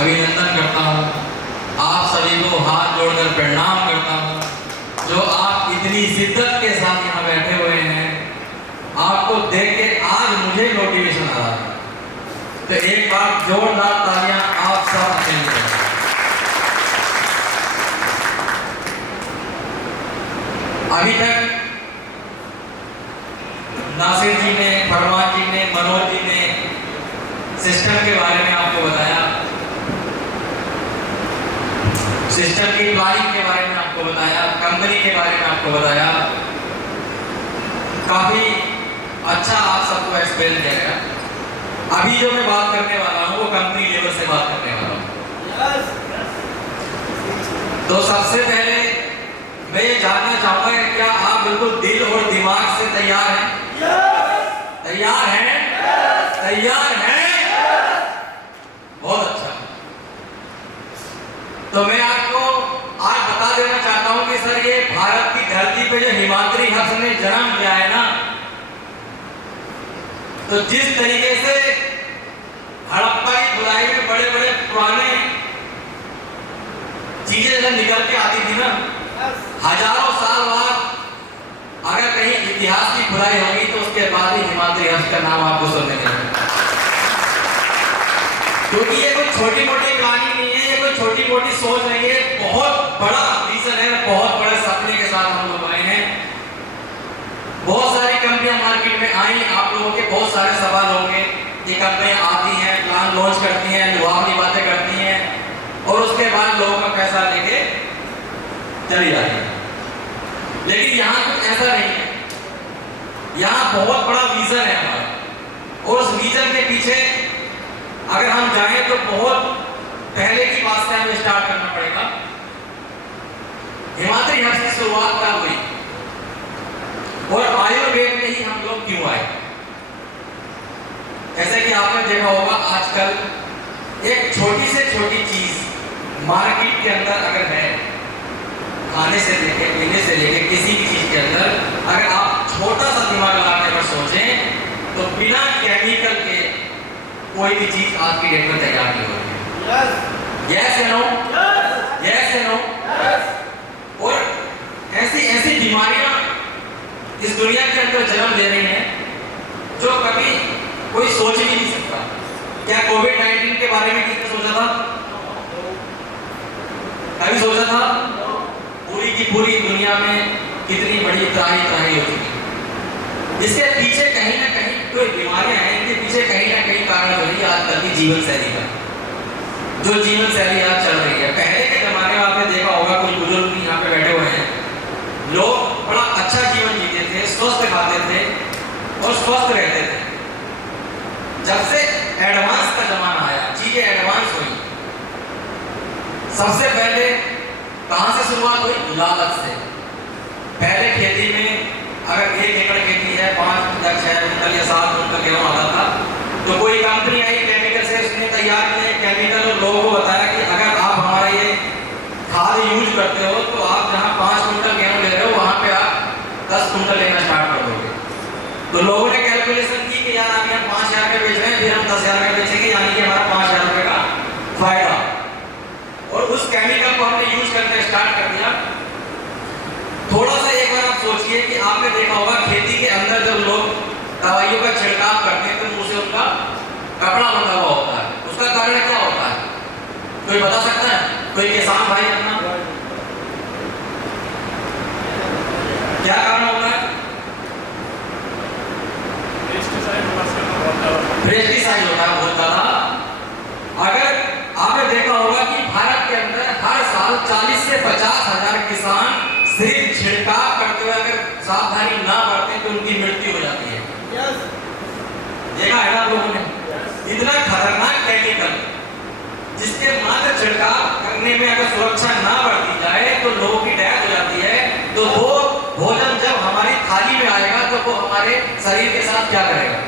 अभिनंदन करता हूँ, आप सभी को हाथ जोड़कर प्रणाम करता हूँ जो आप इतनी शिद्दत के साथ यहाँ बैठे हुए हैं। आपको देख के आज मुझे मोटिवेशन आ रहा है, तो एक बार जोरदार तालियां आप सब के लिए। अभी तक नासिर जी ने, फरमान जी ने, मनोज जी ने सिस्टम के बारे में आपको बताया, सिस्टम की प्लानिंग के बारे में आपको बताया, कंपनी के बारे में आपको बताया। काफी अच्छा आप सबको एक्सप्लेन किया गया। अभी जो मैं बात करने वाला हूँ वो कंपनी लेवल से बात करने वाला हूँ। तो सबसे पहले मैं ये जानना चाहूंगा कि क्या आप बिल्कुल दिल और दिमाग से तैयार हैं? तैयार हैं? तैयार हैं? बहुत अच्छा। तो मैं आपको आज बता देना चाहता हूं कि सर ये भारत की धरती पे जो हिमाद्री हर्ष ने जन्म लिया है ना, तो जिस तरीके से हड़प्पा की खुदाई में बड़े बड़े पुराने चीजें जब निकल के आती थी ना, हजारों साल बाद अगर कहीं इतिहास की खुदाई होगी तो उसके बाद ही हिमाद्री हर्ष का नाम आपको सुनने मिलेगा। क्योंकि ये कोई छोटी मोटी कहानी नहीं है, ये कोई छोटी मोटी सोच नहीं है, बहुत बड़ा विजन है, बहुत बड़े सपने के साथ हम लोग आए हैं। बहुत सारी कंपनियां मार्केट में आई, आप लोगों के बहुत सारे सवाल होंगे। ये कंपनियां आती हैं, प्लान लॉन्च करती हैं, लुभावनी बातें करती हैं और उसके बाद लोगों का पैसा लेके चली जाती है। लेकिन यहाँ कुछ ऐसा नहीं है, यहाँ बहुत बड़ा विजन है हमारा, और उस विजन के पीछे अगर हम जाएं तो बहुत पहले की बात से हमें स्टार्ट करना पड़ेगा। हिमाद्री हर्ष की शुरुआत कब हुई और आयुर्वेद में ही हम लोग क्यों आए? जैसे कि आपने देखा होगा आजकल एक छोटी से छोटी चीज मार्केट के अंदर अगर है, खाने से लेके पीने से लेके किसी भी चीज के अंदर अगर आप छोटा सा दिमाग लगाने पर सोचें तो बिना केमिकल के कोई भी चीज आज की डेट में तैयार नहीं हो रही है। यस या नो? यस या नो? और ऐसी ऐसी बीमारियां इस दुनिया के अंदर जन्म ले रही हैं जो कभी कोई सोच ही नहीं सकता। क्या कोविड-19 के बारे में किसने सोचा था? कभी सोचा था? पूरी की पूरी दुनिया में कितनी बड़ी त्राही त्राही हो चुकी है। इसके पीछे कहीं ना कहीं कोई बीमारियां हैं, इनके पीछे कहीं ना कहीं कारण हो रही है आजकल की जीवन शैली का, जो जीवन शैली आज चल रही है। पहले के जमाने में आपने देखा होगा, कुछ बुजुर्ग यहाँ पे बैठे हुए हैं, लोग बड़ा अच्छा जीवन जीते थे, स्वस्थ खाते थे और स्वस्थ रहते थे। जब से एडवांस का जमाना आया, चीजें एडवांस हुई, सबसे पहले कहां से शुरुआत हुई? लालच से। पहले खेती में अगर 1 एकड़ खेती है, 5 या 6 कुंटल या 7 कुंटल गेहूं आता था, तो कोई कंपनी आई केमिकल से, उसने तैयार किए केमिकल और लोगों को बताया कि अगर आप हमारा ये खाद यूज करते हो तो आप जहां 5 कुंटल गेहूं ले रहे हो वहां पे आप 10 कुंटल लेना स्टार्ट कर दोगे। तो लोगों ने कैलकुलेशन की कि यार अभी हम 5,000 रुपये बेच रहे हैं, फिर हम 10,000 रुपये बेचेंगे, यानी कि हमारा 5,000 रुपये का फायदा। और उस केमिकल को हमने यूज करना स्टार्ट कर दिया। थोड़ा सा एक बार आप सोचिए कि आपने देखा होगा खेती के अंदर जब लोग दवाइयों का छिड़काव करते हैं तो मुंह से उनका कपड़ा बंधा हुआ होता है। उसका कारण क्या होता है? कोई बता सकता है? कोई किसान भाई अपना क्या कारण होता है? पेस्टिसाइड होता है बहुत ज्यादा। अगर आपने देखा होगा कि भारत के अंदर हर साल 40 से 50 हजार किसान सिर्फ छिड़काव करते हुए अगर सावधानी ना बरतें तो उनकी मृत्यु हो जाती है। देखा है ना लोगों ने? इतना खतरनाक केमिकल जिसके मात्र छिड़काव करने में अगर सुरक्षा ना बरती जाए तो लोगों की डेथ हो जाती है। तो वो भोजन जब हमारी थाली में आएगा तो वो हमारे शरीर के साथ क्या करेगा?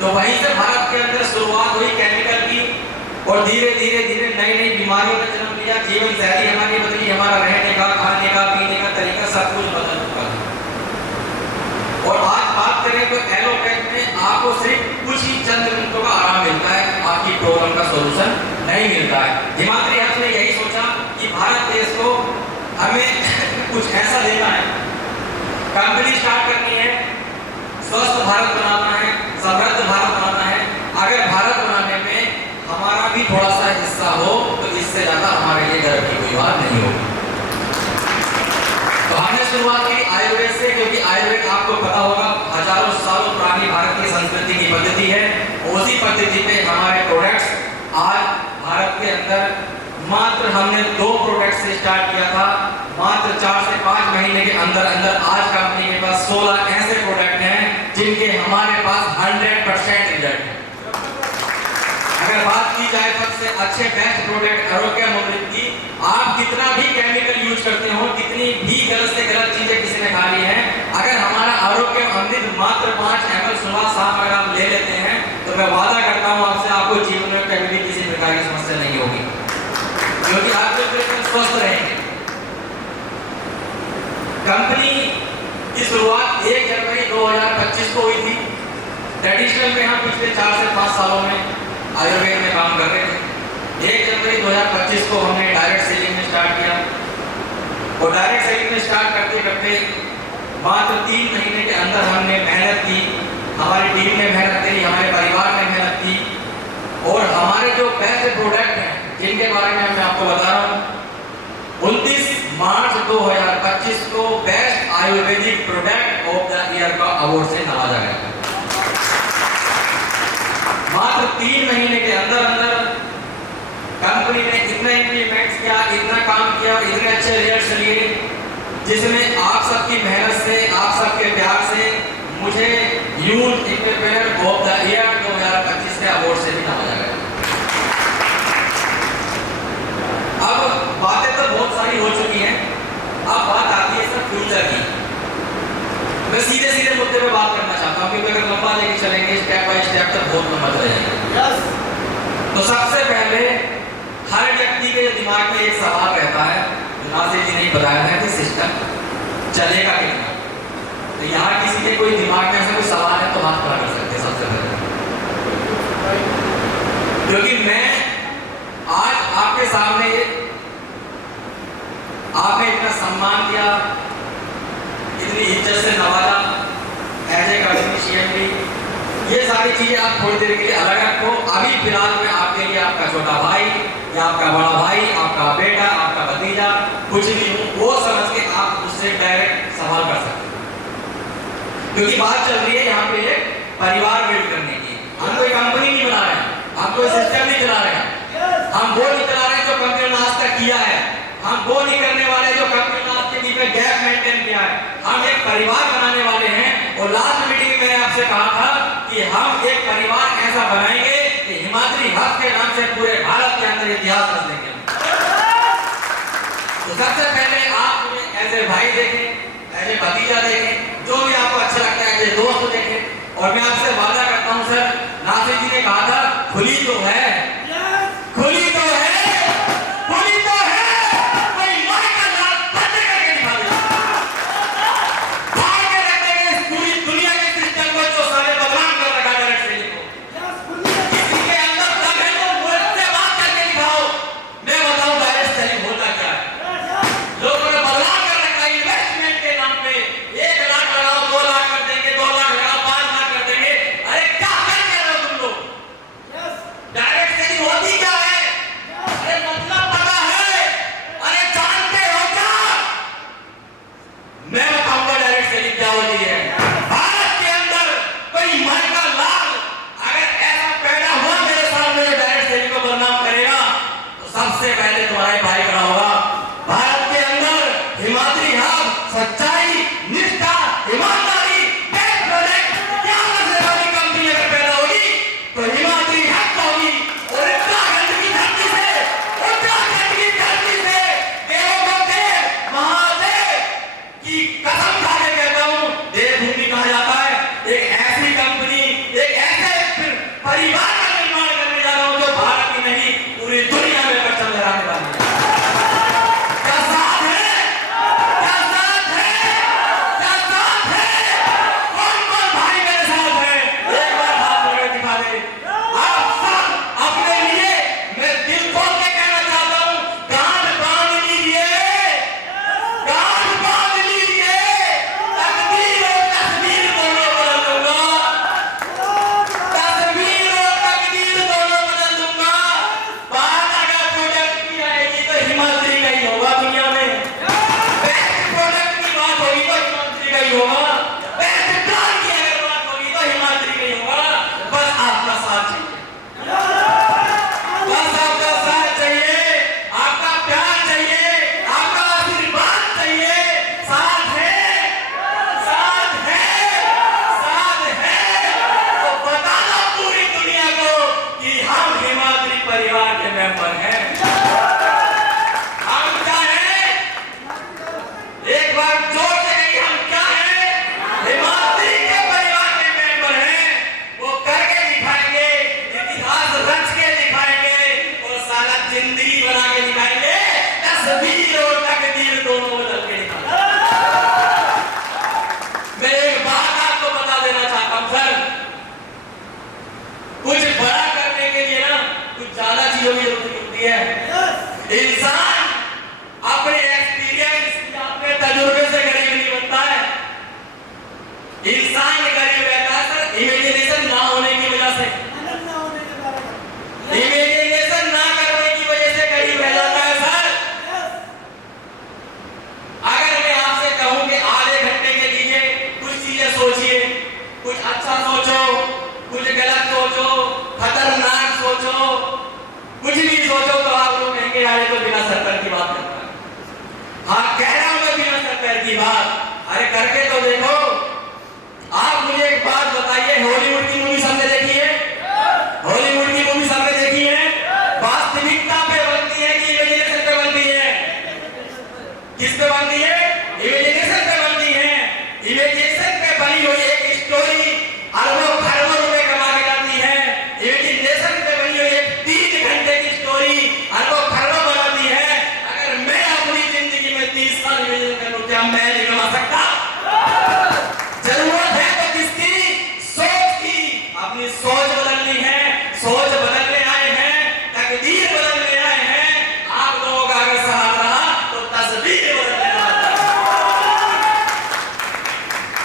तो वहीं से भारत के अंदर शुरुआत हुई केमिकल की, और धीरे धीरे धीरे नई नई बीमारियों ने जन्म लिया। जीवन शैली हमारी बदली, हमारा रहने का, खाने का, पीने का तरीका सब कुछ बदल चुका है। और आज बात करें तो एलोपैथ में आपको सिर्फ कुछ ही चंद मिनटों का आराम मिलता है आपकी प्रॉब्लम का सॉल्यूशन नहीं मिलता है। हिमाद्री हर्ष ने यही सोचा कि भारत देश को हमें कुछ ऐसा देना है, कंपनी स्टार्ट करनी है, स्वस्थ भारत बनाना है, समृद्ध भारत बनाना है। अगर भारत बनाने में हमारा भी थोड़ा सा हिस्सा हो तो इससे ज्यादा हमारे लिए गर्व की कोई बात नहीं होगी। तो हमने शुरुआत की आयुर्वेद से, क्योंकि आयुर्वेद आपको पता होगा हजारों सालों पुरानी भारतीय संस्कृति की पद्धति है। उसी पद्धति पे हमारे प्रोडक्ट्स आज भारत के अंदर मात्र हमने 2 प्रोडक्ट से स्टार्ट किया था। मात्र 4 से 5 महीने के अंदर अंदर आज कंपनी के पास 16 ऐसे प्रोडक्ट हैं जिनके हमारे पास 100% रिजल्ट है। अगर बात की जाए सबसे अच्छे बेस्ट प्रोडक्ट आरोग्यम अमृत की, आप कितना भी केमिकल यूज करते हो, कितनी भी गलत से गलत चीजें किसी ने खा ली है, अगर हमारा आरोग्यम अमृत मात्र 5 ml सुबह शाम अगर आप ले लेते हैं तो मैं वादा करता हूं आपसे, आपको जीवन में कभी भी किसी प्रकार की समस्या नहीं होगी, क्योंकि आप बिल्कुल स्वस्थ रहेंगे। कंपनी की शुरुआत 1 जनवरी 2025 को हुई थी। ट्रेडिशनल में हम पिछले 4 से 5 सालों में आयुर्वेद में काम कर रहे थे। 1 जनवरी 2025 को हमने डायरेक्ट सेलिंग में स्टार्ट किया और डायरेक्ट सेलिंग में स्टार्ट करते करते मात्र 3 महीने के अंदर हमने मेहनत की, हमारी टीम ने मेहनत करी, हमारे परिवार ने मेहनत की और हमारे जो बेस्ट प्रोडक्ट हैं जिनके बारे में मैं आपको बता रहा हूँ, 29 मार्च 2025 को best Ayurvedic product of the year का अवार्ड से नवाजा गया। मात्र 3 महीने के अंदर अंदर कंपनी ने इतना इंप्लीमेंट किया, इतना काम किया, इतने अच्छे रिजल्ट्स लिए, जिसमें आप सबकी मेहनत से, आप सबके प्यार से मुझे youth entrepreneur of the year 2025 के अवार्ड से भी नवाजा गया। अब बातें तो बहुत सारी हो चुकी हैं, अब बात आती है सर फ्यूचर की। मैं सीधे सीधे मुद्दे पे बात करना चाहता हूँ, क्योंकि अगर लंबा लेके चलेंगे स्टेप बाय स्टेप तो बहुत लंबा चलेगा। तो सबसे पहले हर व्यक्ति के दिमाग में एक सवाल रहता है, नासिर जी ने बताया था कि सिस्टम चलेगा कितना। तो यहाँ किसी के कोई दिमाग में ऐसा कोई सवाल है तो हाथ खड़ा कर सकते हैं सबसे पहले, क्योंकि मैं आज आपके सामने आपने इतना सम्मान दिया, इतनी इज्जत से नवाजा, एज ए कंपनी भी, ये सारी चीजें आप थोड़ी देर के लिए अलग रखो। अभी फिलहाल में आपके लिए आपका छोटा भाई या आपका बड़ा भाई, आपका बेटा, आपका भतीजा, कुछ भी हो वो समझ के आप उससे डायरेक्ट सवाल कर सकते हैं, क्योंकि बात चल रही है यहाँ पे एक परिवार बिल्ड करने की। हम कोई कंपनी नहीं बना रहे हैं, हम कोई सिस्टम नहीं चला रहे हैं, हम वो नहीं चला रहे हैं जो कंपनी ने आज तक किया है, हम वो नहीं करने वाले जो कंपनी ने आज के बीच में गैप मेंटेन किया है। हम एक परिवार बनाने वाले हैं और लास्ट मीटिंग में मैंने आपसे कहा था कि हम एक परिवार ऐसा बनाएंगे कि हिमाद्री हब के नाम से पूरे भारत के अंदर इतिहास रच देंगे। तो सबसे पहले आप मुझे एज ए भाई देखें, एज ए भतीजा देखें, जो भी आपको अच्छा लगता है एज ए दोस्त देखें। और मैं आपसे वादा करता हूं सर, नासिर जी ने कहा था खुली तो है, खुली तो है, खुली तो है, कोई मार का लाल बंद करके दिखा दे, भाग के रख देंगे इस पूरी दुनिया के सिस्टम को जो सारे बदनाम कर रखा है डायरेक्ट सेलिंग को। किसी के अंदर दम है तो मुझसे बात करके दिखाओ, मैं बताऊं डायरेक्ट सेलिंग होता क्या है। लोगों ने बदनाम कर रखा है इन्वेस्टमेंट के नाम पे, 1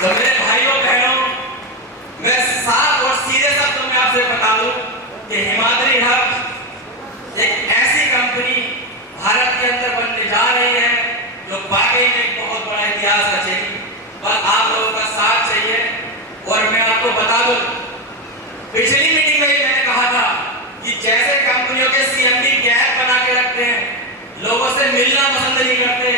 तो मेरे भाइयों बहनों, मैं साफ और सीधे शब्दों में आपसे बता दूं कि हिमाद्री हब एक ऐसी कंपनी भारत के अंदर बनने जा रही है जो वाकई में एक बहुत बड़ा इतिहास रचेगी। बस आप लोगों का साथ चाहिए। और मैं आपको बता दूं, पिछली मीटिंग में मैंने कहा था कि जैसे कंपनियों के सीएमडी गैप बना के रखते हैं, लोगों से मिलना पसंद नहीं करते,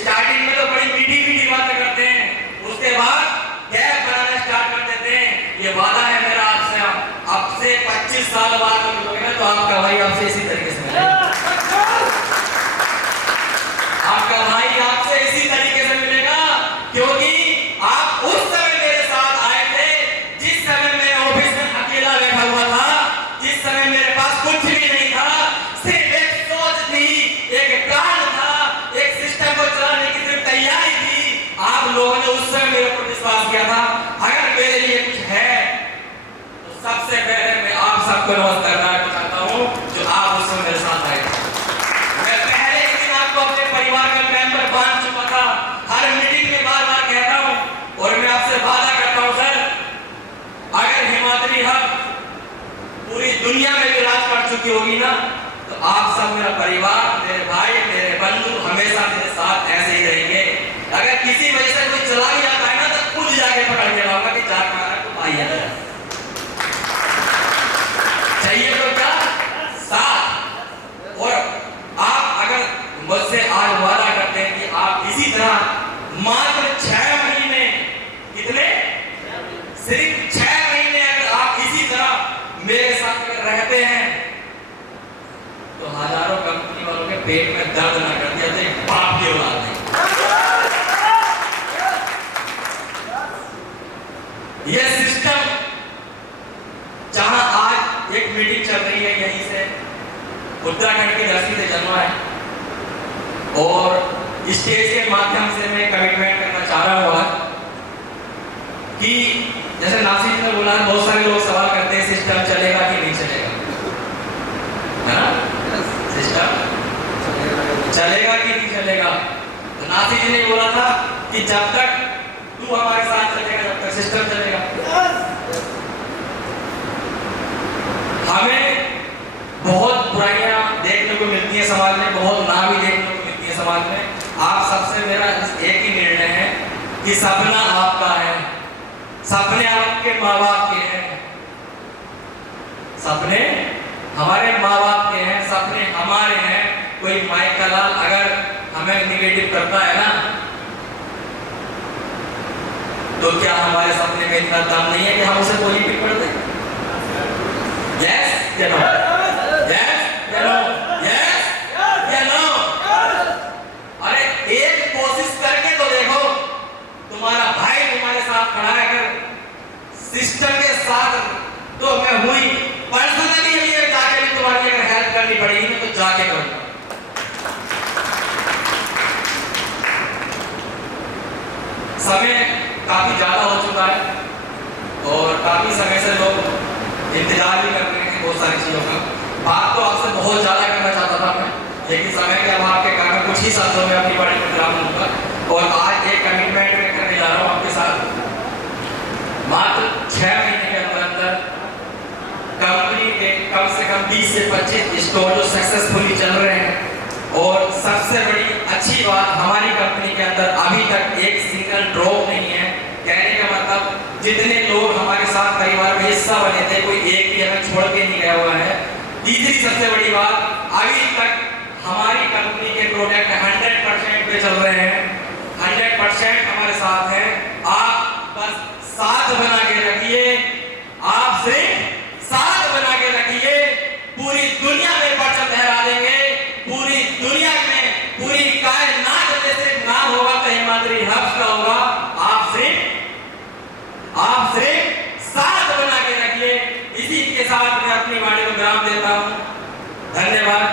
स्टार्टिंग में तो बड़ी मीठी मीठी बातें करते हैं, उसके बाद गैप बनाना स्टार्ट कर देते हैं। ये वादा है मेरा आपसे, अब से 25 साल बाद में मिलोगे तो आपका भाई आपसे इसी तरीके से मिलेगा। आपका भाई आपसे इसी तरीके से मिलेगा, क्योंकि आप उस समय मेरे साथ आए थे जिस समय मैं ऑफिस में अकेला बैठा हुआ था, जिस समय मेरे पास कुछ भी नहीं था, सिर्फ एक सोच थी, एक प्लान था, एक सिस्टम को चलाने की सिर्फ तैयारी थी। आप लोगों ने उस समय मेरे ऊपर विश्वास किया था। अगर मेरे लिए कुछ है तो सबसे पहले मैं आप सबको नमस्कार करना चाहता हूं जो आप उस समय मेरे साथ आए थे। मैं पहले ही दिन आपको अपने परिवार का मेंबर मान चुका था, हर मीटिंग में बार बार कहता हूं और मैं आपसे वादा करता हूं सर, अगर हिमाद्री हब पूरी दुनिया में भी राज कर चुकी होगी ना, तो आप सब मेरा परिवार, मेरे भाई, मेरे बंधु हमेशा मेरे साथ ऐसे ही रहेंगे। अगर किसी वजह से कोई चला भी जाता है ना, तो खुद जाके पकड़ के लाऊंगा कि जा कहां है, तो भाई है चाहिए तो क्या साथ। और आप अगर मुझसे आज वादा करते हैं कि आप इसी तरह मात्र 6 महीने, कितने, सिर्फ 6 महीने अगर आप इसी तरह मेरे साथ रहते हैं तो हजारों कंपनी वालों के पेट में दर्द ना कर दिया तो बाप की औलाद नहीं। यह सिस्टम जहां आज एक मीटिंग चल रही है, यहीं से उत्तराखंड की धरती से जन्मा है और स्टेज के माध्यम से मैं कमिटमेंट करना चाह रहा हूं कि जैसे नासिर ने बोला, बहुत सारे लोग सवाल करते हैं सिस्टम चलेगा कि नहीं चलेगा, है ना? सिस्टम चलेगा कि नहीं चलेगा। तो नासिर जी ने बोला था कि जब तक तू हमारे साथ चलेगा जब तक सिस्टम चलेगा। हमें बहुत बुराइयां देखने को मिलती है समाज में, बहुत ना भी देखने को मिलती है समाज में। आप सबसे मेरा एक ही निर्णय है कि सपना आपका है, सपने आपके माँ बाप के हैं, सपने हमारे माँ बाप के हैं, सपने हमारे हैं। कोई माइका लाल अगर हमें निगेटिव करता है ना, तो क्या हमारे सपने में इतना दम नहीं है कि हम उसे पॉजिटिव कर दें? यस या नो? यस या नो? यस या नो? अरे एक कोशिश करके तो देखो, तुम्हारा भाई तुम्हारे साथ खड़ा है, अगर सिस्टम के साथ तो मैं हुई पर्सनली अभी जाके भी तुम्हारी अगर हेल्प करनी पड़ेगी ना तो जाके करूंगा। समय काफी ज्यादा हो चुका है और काफी समय से लोग इंतजार भी कर रहे हैं बहुत सारी चीजों का। बात तो आपसे बहुत ज्यादा करना चाहता था मैं, लेकिन समय के अभाव के कारण कुछ ही शब्दों में अपनी बात विराम दूंगा। और आज एक कमिटमेंट मैं करने जा रहा हूँ आपके साथ। मात्र 6 महीने के अंदर अंदर कंपनी के कम से कम 20 से 25 स्टोर जो सक्सेसफुली चल रहे हैं। और सबसे बड़ी अच्छी बात, हमारी कंपनी के अंदर अभी तक एक सिंगल ड्रॉप नहीं है। कहने का मतलब जितने लोग हमारे साथ परिवार में हिस्सा बने थे, कोई एक भी हमें छोड़ के नहीं गया हुआ है। तीसरी सबसे बड़ी बात, अभी तक हमारी कंपनी के प्रोडक्ट 100% पे चल रहे हैं, 100% हमारे साथ हैं। आप बस साथ बना के रखिए, आप सिर्फ साथ बना के रखिए, पूरी दुनिया में परचम लहरा देंगे। पूरी दुनिया में, पूरी कायनात में सिर्फ नाम होगा तो हिमाद्री हब का होगा। आप सिर्फ साथ बना के रखिए। इसी के साथ मैं अपनी वाणी को विराम देता हूं। धन्यवाद।